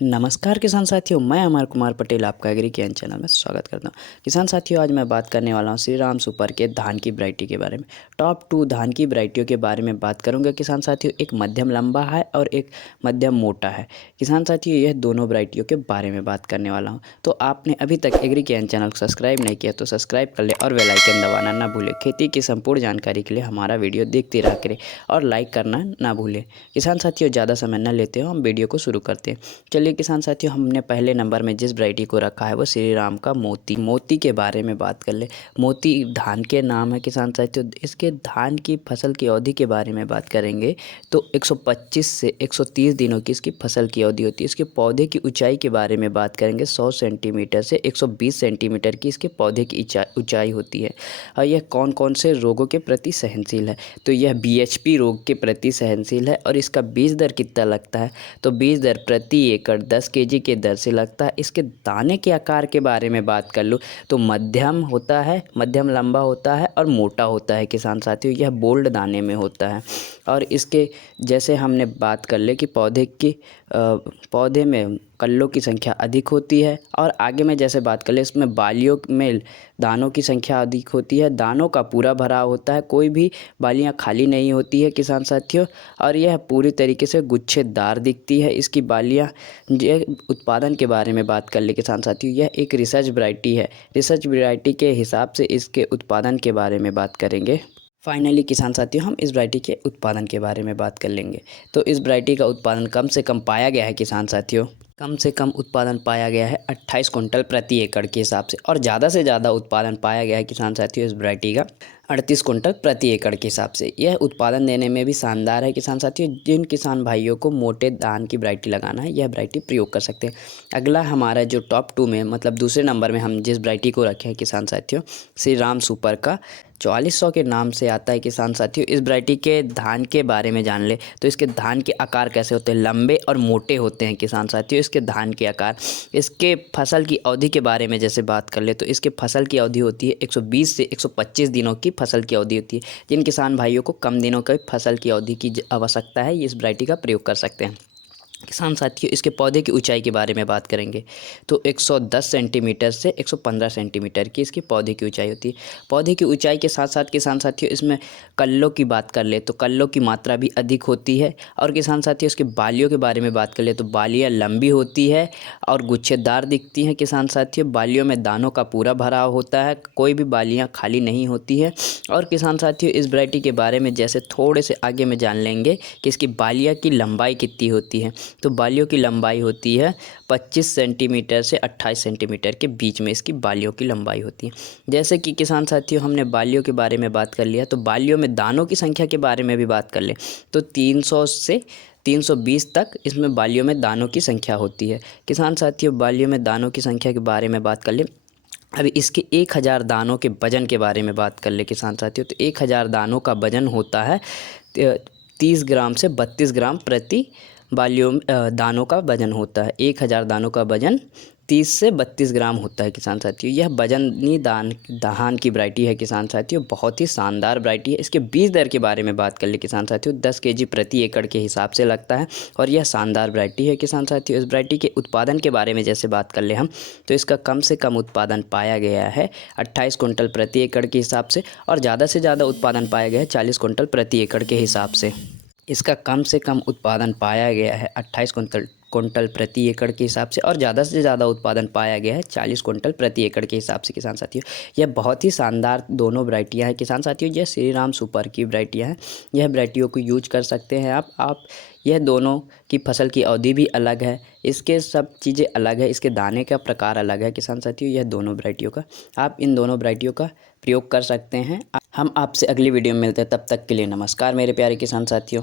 नमस्कार किसान साथियों, मैं अमर कुमार पटेल आपका एग्री ज्ञान चैनल में स्वागत करता हूं। किसान साथियों, आज मैं बात करने वाला हूं श्री राम सुपर के धान की वैरायटी के बारे में। टॉप 2 धान की वैरायटियों के बारे में बात करूंगा किसान साथियों। एक मध्यम लंबा है और एक मध्यम मोटा है। किसान साथियों, यह दोनों वैरायटियों के बारे में बात करने वाला हूँ। तो आपने अभी तक एग्री ज्ञान चैनल को सब्सक्राइब नहीं किया तो सब्सक्राइब कर ले और बेल आइकन दबाना ना भूलें। खेती की संपूर्ण जानकारी के लिए हमारा वीडियो देखते रहा करें और लाइक करना ना भूलें। किसान साथियों, ज़्यादा समय न लेते हो, हम वीडियो को शुरू करते हैं। चलिए किसान साथियों, हमने पहले नंबर में जिस वैरायटी को रखा है वो श्री राम का मोती के बारे में बात कर ले। मोती धान के नाम है किसान साथियों। इसके धान की फसल की अवधि के बारे में बात करेंगे तो 125 से 130 दिनों की इसकी फसल की अवधि होती है। इसके पौधे की ऊंचाई के बारे में बात करेंगे 100 सेंटीमीटर से 120 सेंटीमीटर की इसके पौधे की ऊंचाई होती है। और यह कौन कौन से रोगों के प्रति सहनशील है, तो यह BHP रोग के प्रति सहनशील है। और इसका बीज दर कितना लगता है, तो बीज दर प्रति एकड़ 10 केजी के दर से लगता है। इसके दाने के आकार के बारे में बात कर लूँ तो मध्यम होता है, मध्यम लंबा होता है और मोटा होता है किसान साथियों। यह बोल्ड दाने में होता है। और इसके जैसे हमने बात कर ले कि पौधे में कल्लों की संख्या अधिक होती है। और आगे में जैसे बात कर ले, इसमें बालियों में दानों की संख्या अधिक होती है। दानों का पूरा भराव होता है, कोई भी बालियां खाली नहीं होती है किसान साथियों। और यह पूरी तरीके से गुच्छेदार दिखती है इसकी बालियां। ये उत्पादन के बारे में बात कर ले किसान साथियों, यह एक रिसर्च वैरायटी है। रिसर्च वैरायटी के हिसाब से इसके उत्पादन के बारे में बात करेंगे। फाइनली किसान साथियों, हम इस वैरायटी के उत्पादन के बारे में बात कर लेंगे। तो इस वैरायटी का उत्पादन कम से कम पाया गया है किसान साथियों, कम से कम उत्पादन पाया गया है 28 कुंटल प्रति एकड़ के हिसाब से। और ज़्यादा से ज़्यादा उत्पादन पाया गया है किसान साथियों इस वैरायटी का 38 कुंटल प्रति एकड़ के हिसाब से। यह उत्पादन देने में भी शानदार है किसान साथियों। जिन किसान भाइयों को मोटे धान की वैरायटी लगाना है, यह वैरायटी प्रयोग कर सकते हैं। अगला हमारा जो टॉप 2 में मतलब दूसरे नंबर में हम जिस वैरायटी को रखे हैं किसान साथियों, श्री राम सुपर का 4400 के नाम से आता है किसान साथियों। इस वैरायटी के धान के बारे में जान ले तो इसके धान के आकार कैसे होते हैं, लंबे और मोटे होते हैं किसान साथियों इसके धान के आकार। इसके फसल की अवधि के बारे में जैसे बात कर ले तो इसके फसल की अवधि होती है 120 से 125 दिनों की फसल की अवधि होती है। जिन किसान भाइयों को कम दिनों की फसल की अवधि की आवश्यकता है, ये इस वैरायटी का प्रयोग कर सकते हैं। किसान साथियों, इसके पौधे की ऊंचाई के बारे में बात करेंगे तो 110 सेंटीमीटर से 115 सेंटीमीटर की इसकी पौधे की ऊंचाई होती है। पौधे की ऊंचाई के साथ साथ किसान साथियों, इसमें कल्लों की बात कर ले तो कल्लों की मात्रा भी अधिक होती है। और किसान साथियों, इसके बालियों के बारे में बात कर ले तो बालियाँ लंबी होती है और गुच्छेदार दिखती हैं किसान साथियों। बालियों में दानों का पूरा भराव होता है, कोई भी बालियाँ खाली नहीं होती है। और किसान साथियों, इस वैरायटी के बारे में जैसे थोड़े से आगे में जान लेंगे कि इसकी बालियाँ की लंबाई कितनी होती है। तो बालियों की लंबाई होती है 25 सेंटीमीटर से 28 सेंटीमीटर के बीच में इसकी बालियों की लंबाई होती है। जैसे कि किसान साथियों, हमने बालियों के बारे में बात कर लिया, तो बालियों में दानों की संख्या के बारे में भी बात कर लें तो 300 से 320 तक इसमें बालियों में दानों की संख्या होती है। किसान साथियों, बालियों में दानों की संख्या के बारे में बात कर लें। अभी इसके 1000 दानों के वजन के बारे में बात कर ले किसान साथियों, तो 1000 दानों का वजन होता है 30 ग्राम से 32 ग्राम प्रति दानों का वजन होता है। 1000 दानों का वजन 30 से 32 ग्राम होता है किसान साथियों। यह वजनी धान की वैरायटी है किसान साथियों, बहुत ही शानदार वैरायटी है। इसके बीज दर के बारे में बात कर ले किसान साथियों, 10 केजी प्रति एकड़ के हिसाब से लगता है। और यह शानदार वैरायटी है किसान साथियों। इस वैरायटी के उत्पादन के बारे में जैसे बात कर ले हम, तो इसका कम से कम उत्पादन पाया गया है 28 कुंटल प्रति एकड़ के हिसाब से। और ज़्यादा से ज़्यादा उत्पादन पाया गया है 40 कुंटल प्रति एकड़ के हिसाब से। इसका कम से कम उत्पादन पाया गया है 28 कुंटल प्रति एकड़ के हिसाब से। और ज़्यादा से ज़्यादा उत्पादन पाया गया है 40 कुंटल प्रति एकड़ के हिसाब से किसान साथियों। यह बहुत ही शानदार दोनों वैरायटियां हैं किसान साथियों। यह श्री राम सुपर की वैरायटियां हैं। यह वैरायटियों को यूज कर सकते हैं आप। यह दोनों की फसल की अवधि भी अलग है, इसके सब चीज़ें अलग है, इसके दाने का प्रकार अलग है किसान साथियों। यह दोनों वैरायटियों का आप इन दोनों वैरायटियों का प्रयोग कर सकते हैं। हम आपसे अगली वीडियो में मिलते हैं, तब तक के लिए नमस्कार मेरे प्यारे किसान साथियों।